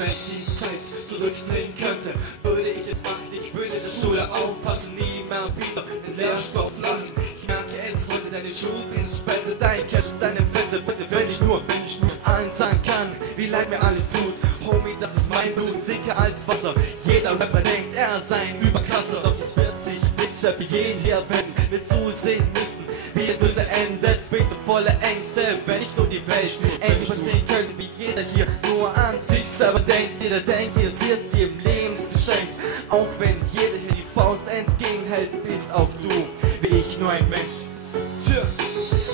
Wenn ich die Zeit zurückdrehen könnte, würde ich es machen. Ich würde in der Schule aufpassen, nie mehr wieder den Lehrstoff lachen. Ich merke es heute, deine Schulbücher später, dein Cash und deine Wette. Wenn ich nur allen sagen kann, wie leid mir alles tut. Homie, das ist mein Blues, dicker als Wasser. Jeder Rapper denkt, er sei ein Überkrasser. Doch es wird sich bitter für jeden hier wenden. Wir zusehen müssen, wie es böse endet. Bin voller Ängste, wenn ich nur die Welt endlich verstehen könnte, wie jeder hier nur an sich selber denkt. Jeder denkt, hier ist dir im Leben geschenkt. Auch wenn jeder hier die Faust entgegenhält, bist auch du, wie ich, nur ein Mensch. Tja.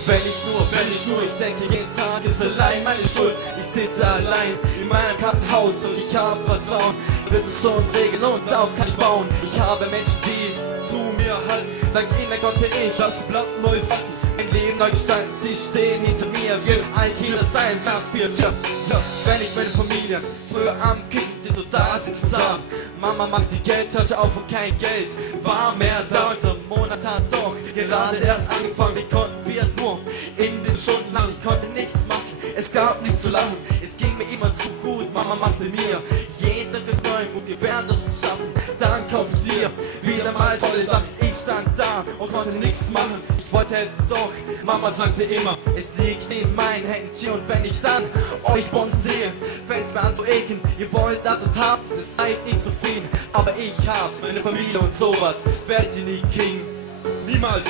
Wenn ich nur, ich denke, jeden Tag ist allein meine Schuld. Ich sitze allein in meinem Kartenhaus, doch ich habe Vertrauen, wird es schon regeln und darauf kann ich bauen. Ich habe Menschen, die zu mir halten, dank ihnen konnte ich das Blatt neu falten. Mein Leben neu gestalten, sie stehen hinter mir, wir ein Kinder sein, Glasbier. Tja, wenn ich meine Familie früher am Küchen, die so da sind zusammen. Mama macht die Geldtasche auf und kein Geld war mehr da. Unser Monat hat doch gerade erst angefangen. Wie konnten wir nur in diesen Stunden lang? Ich konnte nichts machen, es gab nichts zu lachen. Es ging mir immer zu gut, Mama machte mir jeden Tag das neue Mut. Wir werden das schon schaffen, dann kauf ich dir wieder mal tolle Sachen. Ich stand da und konnte nichts machen. Ich wollte helfen, doch Mama sagte immer, es liegt in meinen Händen. Und wenn ich dann euch Bonds sehe, fällt's mir an so ekeln. Ihr wollt das und habt es, seid nicht zufrieden. Aber ich hab meine Familie und sowas werdet ihr nie kriegen. Niemals.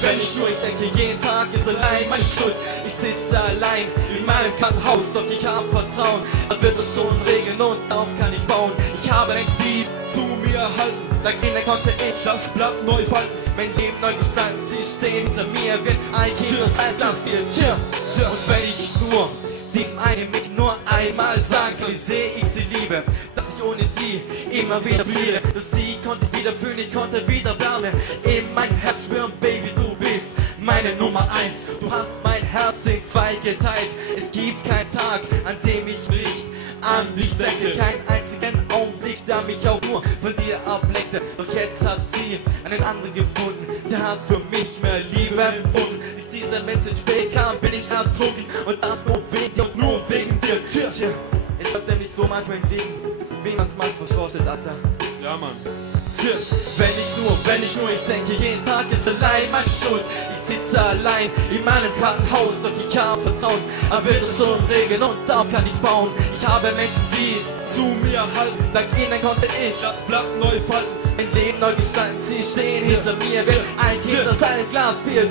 Wenn ich nur, ich denke, jeden Tag ist allein meine Schuld. Ich sitze allein in meinem Kartenhaus, doch ich hab Vertrauen, er wird es schon regeln und darauf kann ich bauen. Ich habe Menschen, die zu mir halten, dagegen konnte ich das Blatt neu falten. Mein Leben neu gestalten, sie stehen hinter mir, wird ein Kind sein, das wird tja. Und wenn ich nur diesem einen Mädchen nur einmal sagen kann, wie sehr ich sie liebe, dass ich ohne sie immer wieder verliere. Dass sie konnte ich wieder fühlen, ich konnte wieder Wärme in meinem Herz spüren. Baby, du bist meine Nummer 1. Du hast mein Herz in zwei geteilt. Es gibt keinen Tag, an dem ich nicht an dich denke. Keinen einzigen Augenblick, der mich auch nur von dir ablenkte. Doch jetzt hat sie einen anderen gefunden. Sie hat für mich mehr Liebe empfunden. Durch diese Message bekam, bin ich ertrunken. Und das nur wegen dir und nur wegen dir. Tja, es läuft nämlich so manchmal im Leben, wie man's manchmal vorstellt, Alter. Ja, Mann. Tja, wenn ich nur, ich denke, jeden Tag ist allein meine Schuld. Ich sitze allein in meinem Kartenhaus, doch ich habe Vertrauen, er wird es schon regeln und darauf kann ich bauen. Ich habe Menschen, die Zu mir halten, dank ihnen konnte ich das Blatt neu falten. mein Leben neu gestalten. Sie stehen hinter mir, wenn ein Kind aus einem Glas Bier.